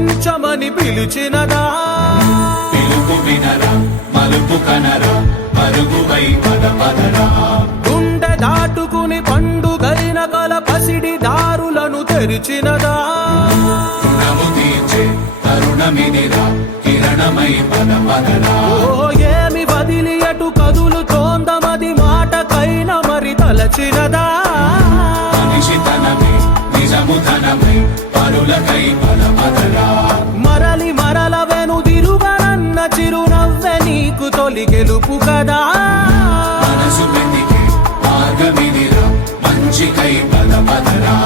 రక్షించమని పిలిచినదా? పిలుపు వినరా, మలుపు కనరా, మరుగువై పదపదరా. గుండె దాటుకుని పండుగైన కల పసిడి దారులను తెరిచినదా? రుణము తీర్చే తరుణమిదిరా, కిరణమై పదపదరా. ఓ ఏమి వదిలి అటు కదులు తోందమది మాటకైన మరి తలచినదా? మనిషితనమే నిజముతనమై పరులకై పదపదరా. మరలి మరల వెనుదిరుగనన్న చిరునవ్వె నీకు తొలి గెలుపు కదా? మనసు వెతికే మార్గమిదిరా, మంచికై పదపదరా.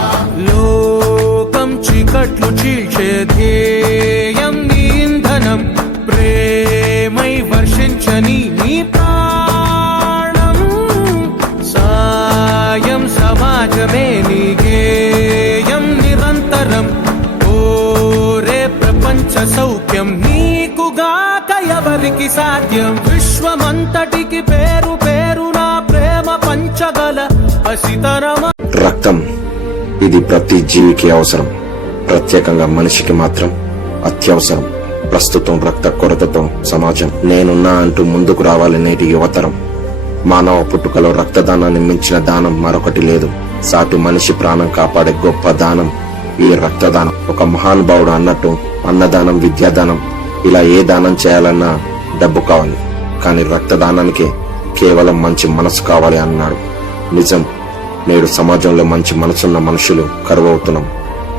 లోకం చీకట్లు చీల్చే ధ్యేయం నీ ఇంధనం, ప్రేమై వర్షించని నీ ప్రాణం. సాయం సమాజమే నీ గేయం నిరంతరం, ఓరే ప్రపంచ సౌఖ్యం నీకుగాక ఎవరికి సాధ్యం? విశ్వమంతటికి పేరు పేరునా ప్రేమ పంచగల పసితనమా? రక్తం ఇది ప్రతి జీవికి అవసరం, ప్రత్యేకంగా మనిషికి మాత్రం అత్యవసరం. ప్రస్తుతం రక్త కొరతతో సమాజం నేనున్నా అంటూ ముందుకు రావాలి నేటి యువతరం. మానవ పుట్టుకలో రక్తదానాన్ని మించిన దానం మరొకటి లేదు. సాటి మనిషి ప్రాణం కాపాడే గొప్ప దానం ఈ రక్తదానం. ఒక మహానుభావుడు అన్నట్టు అన్నదానం, విద్యాదానం, ఇలా ఏ దానం చేయాలన్నా డబ్బు కావాలి, కానీ రక్తదానానికి కేవలం మంచి మనసు కావాలి అన్నాడు. నిజం, నేడు సమాజంలో మంచి మనసున్న మనుషులు కరువవుతున్నాం.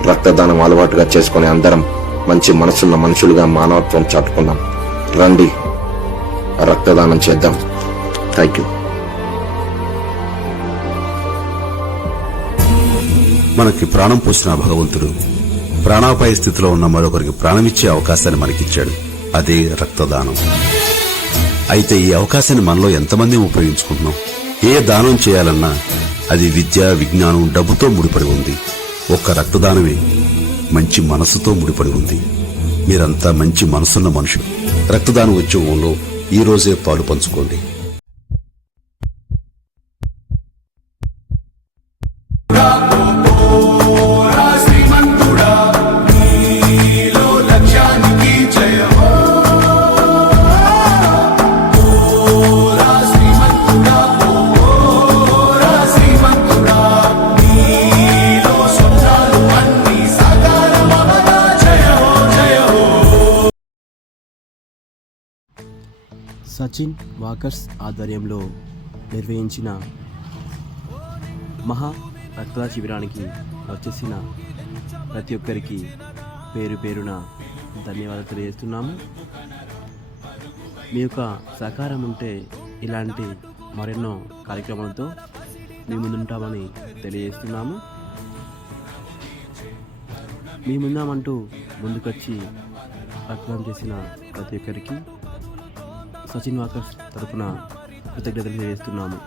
రక్తదానం అలవాటుగా చేసుకునే అందరం మంచి మనసున్న మనుషులుగా మానవత్వం చాటుకుందాం. రండి రక్తదానం చేద్దాం. Thank you. మనకి ప్రాణం పోసిన భగవంతుడు ప్రాణాపాయ స్థితిలో ఉన్న మరొకరికి ప్రాణమిచ్చే అవకాశాన్ని మనకిచ్చాడు. అదే రక్తదానం. అయితే ఈ అవకాశాన్ని మనలో ఎంతమంది ఉపయోగించుకుంటున్నాం? ఏ దానం చేయాలన్నా అది విద్య, విజ్ఞానం, డబ్బుతో ముడిపడి ఉంది. ఒక్క రక్తదానమే మంచి మనసుతో ముడిపడి ఉంది. మీరంతా మంచి మనసున్న మనుషులు. రక్తదానం ఉద్యోగంలో ఈ రోజే పాలు పంచుకోండి. సచిన్ వాకర్స్ ఆధ్వర్యంలో నిర్వహించిన మహా రక్తదాన శిబిరానికి వచ్చేసిన ప్రతి ఒక్కరికి పేరు పేరున ధన్యవాదాలు తెలియజేస్తున్నాము. మీ యొక్క సహకారం ఉంటే ఇలాంటి మరెన్నో కార్యక్రమాలతో మీ ముందుంటామని తెలియజేస్తున్నాము. మీ ముందామంటూ ముందుకొచ్చి రక్తదానం చేసిన ప్రతి ఒక్కరికి సచిన్ వాకర్స్ తరపున కృతజ్ఞతలు తెలియజేస్తున్నాము.